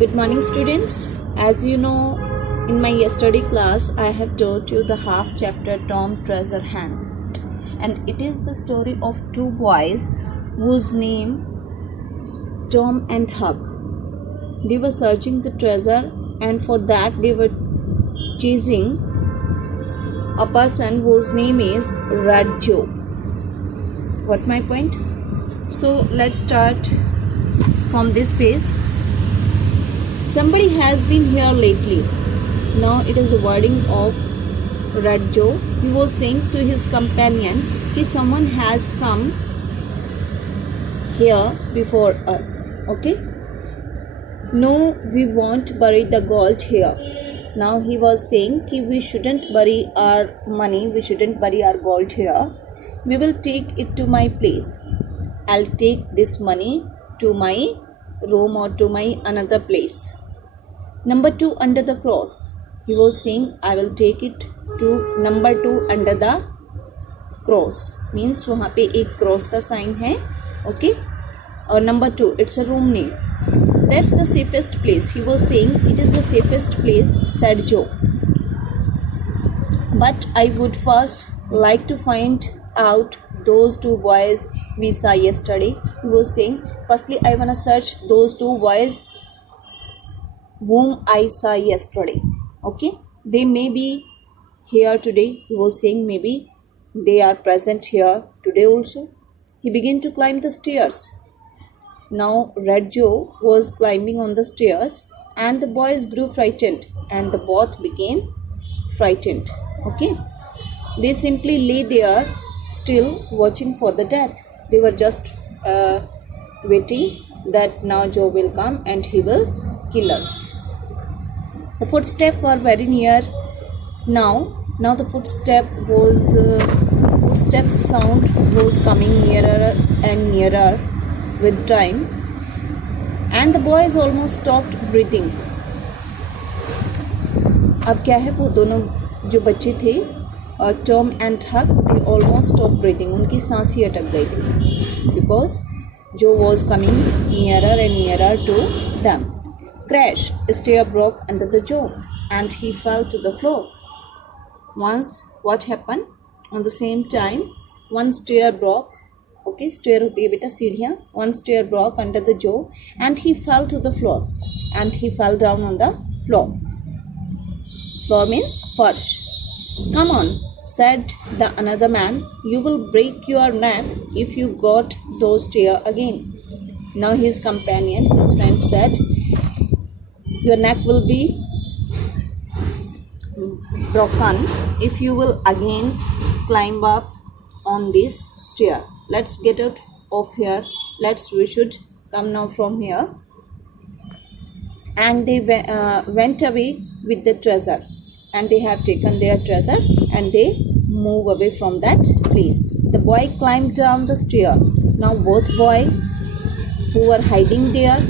Good morning, students. As you know, in my yesterday class, I have told you the half chapter Tom Treasure Hunt, and it is the story of two boys whose name Tom and Huck. They were searching the treasure, and for that they were chasing a person whose name is Red Joe. What my point? So let's start from this page. Somebody has been here lately. Now it is a wording of Red Joe. He was saying to his companion that someone has come here before us. Okay? No, we won't bury the gold here. Now he was saying that we shouldn't bury our money, we shouldn't bury our gold here. We will take it to my place. I'll take this money to my room or to my another place. Number 2 under the cross. He was saying I will take it to number 2 under the cross. Means वहाँ पे एक cross का sign है. Okay. और number 2 it's a room name. That's the safest place. He was saying it is the safest place, said Joe. But I would first like to find out those two boys we saw yesterday. He was saying firstly I wanna search those two boys whom I saw yesterday. Okay, they may be here today. He was saying maybe they are present here today also. He began to climb the stairs. Now Red Joe was climbing on the stairs and the boys grew frightened and the both became frightened. Okay, they simply lay there still watching for the death. They were just waiting that now Joe will come and he will kill us. The footsteps were very near. Now the footsteps sound was coming nearer and nearer with time, and the boys almost stopped breathing. अब क्या है, वो दोनों जो बच्चे थे Tom and हक, they almost stop breathing. उनकी सांस ही अटक गई थी बिकॉज जो was coming nearer and nearer to them. Crash! A stair broke under the Joe and he fell to the floor. Once what happened? On the same time, one stair broke. Okay, stair होती है बेटा सीढ़ियाँ. One stair broke under the Joe and he fell to the floor. And he fell down on the floor. Floor means firsh. Come on, said the another man. You will break your neck if you got those stairs again. Now his companion, his friend said, your neck will be broken if you will again climb up on this stair. Let's get out of here. We should come now from here. And they went away with the treasure. And they have taken their treasure and they move away from that place. The boy climbed down the stair. Now both boys who were hiding there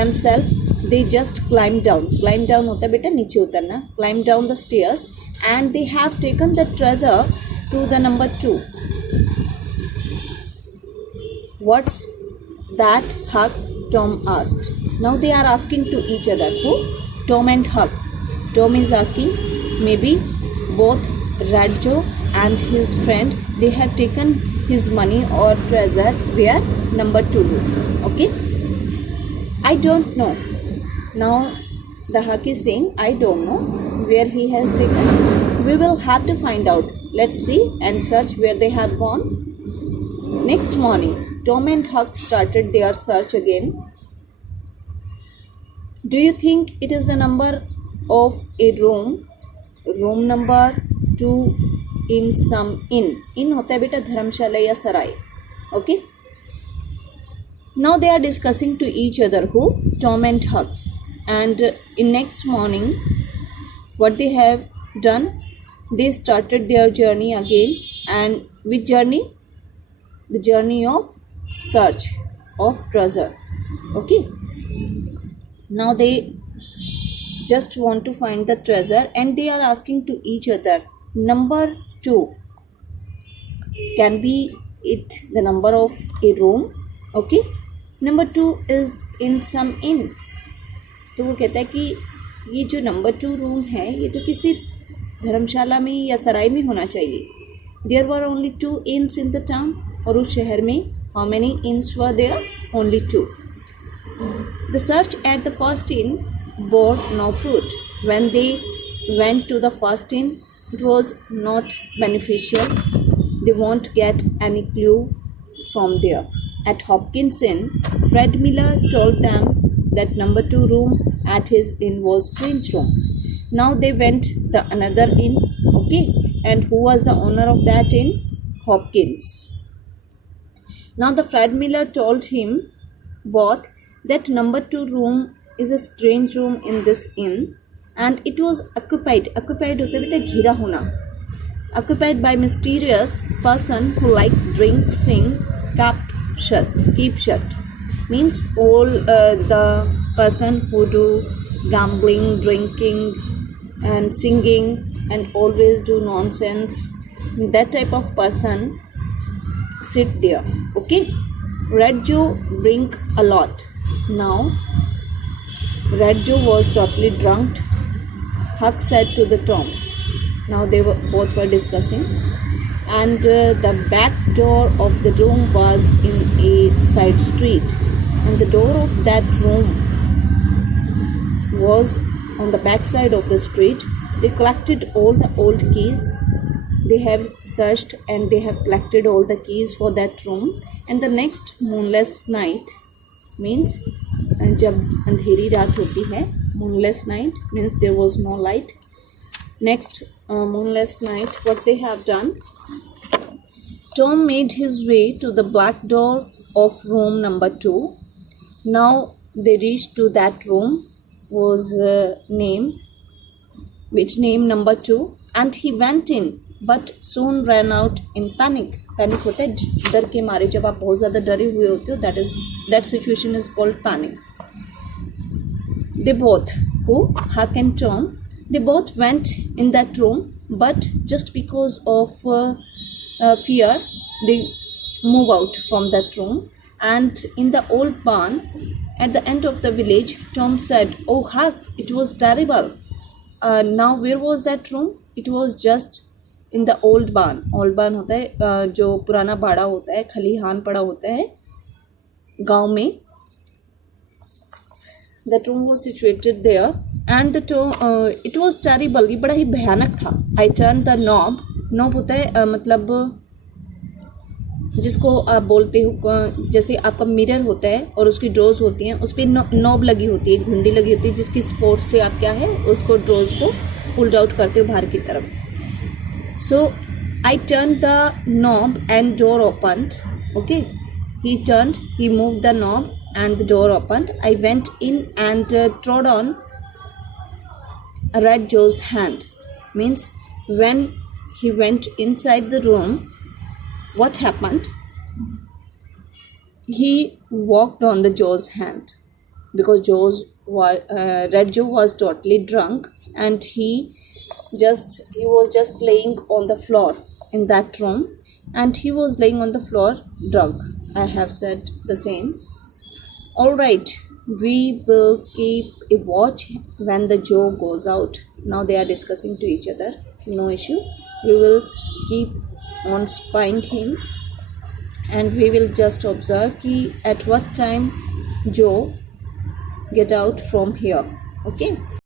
themselves, they just climbed down. Climb down होता है बेटा नीचे उतरना. Climb down the stairs and they have taken the treasure to the number 2. What's that? Huck, Tom asked. Now they are asking to each other. Who? Tom and Huck. Tom is asking maybe both Red Joe and his friend, they have taken his money or treasure where number 2 do. Okay? I don't know. Now the Huck is saying, I don't know where he has taken. We will have to find out. Let's see and search where they have gone. Next morning, Tom and Huck started their search again. Do you think it is the number of a room number 2 in some inn? Inn होता है बेटा धर्मशाला या सराय. Okay? Now they are discussing to each other. Who? Tom and Huck. And in next morning, what they have done, they started their journey again. And which journey? The journey of search of treasure. Okay. Now they just want to find the treasure and they are asking to each other, number 2, can be it the number of a room? Okay. Number 2 is in some inn. तो वो कहता है कि ये जो number 2 room है ये तो किसी धर्मशाला में या सराय में होना चाहिए. There were only 2 inns in the town. और उस शहर में how many inns were there? Only 2. The search at the first inn bore no fruit. When they went to the first inn, it was not beneficial. They won't get any clue from there. At Hopkins Inn, Fred Miller told them that number 2 room at his inn was strange room. Now they went the another inn, okay? And who was the owner of that inn? Hopkins. Now the Fred Miller told him both that number 2 room is a strange room in this inn and it was occupied. Occupied होते बेटा घिरा होना. Occupied by mysterious person who like drink, sing, keep shut. Means all the person who do gambling, drinking and singing and always do nonsense. That type of person sit there. Okay. Red Joe drink a lot. Now Red Joe was totally drunk. Huck said to the Tom. Now they both were discussing. And the back door of the room was in a side street. And the door of that room was on the back side of the street. They collected all the old keys. They have searched and they have collected all the keys for that room. And the next moonless night means जब अंधेरी रात होती है, moonless night means there was no light. Next moonless night, what they have done? Tom made his way to the black door of room number 2. Now they reached to that room was which name number 2, and he went in but soon ran out in panic. Panic होता है डर के मारे, जब आप बहुत ज़्यादा डरे हुए होते हो, that situation is called panic. They both, who? Huck and Tom, they both went in that room, but just because of fear, they move out from that room. And in the old barn, at the end of the village, Tom said, "Oh Huck, it was terrible." Now where was that room? It was just in the old barn. Old barn होता है जो पुराना बाड़ा होता है, खलिहान पड़ा होता है गांव में. That room was situated there, and it was terrible. ये बड़ा ही भयानक था. I turned the knob. Knob होता है मतलब जिसको आप बोलते हो, जैसे आपका मिरर होता है और उसकी ड्रॉज होती हैं, उस पर नॉब लगी होती है, घुंडी लगी होती है, जिसकी सपोर्ट से आप क्या है उसको ड्रॉज को पुल्ड आउट करते हो बाहर की तरफ. So I turned the knob and door opened. Okay, he moved the knob and the door opened. I went in and trod on Red Joe's hand. Means when he went inside the room, what happened? He walked on the Joe's hand because Red Joe was totally drunk and he was just laying on the floor in that room, and he was laying on the floor drunk. I have said the same. All right, we will keep a watch when the Joe goes out. Now they are discussing to each other. No issue. We will keep on spying him and we will just observe ki at what time Joe get out from here. Okay.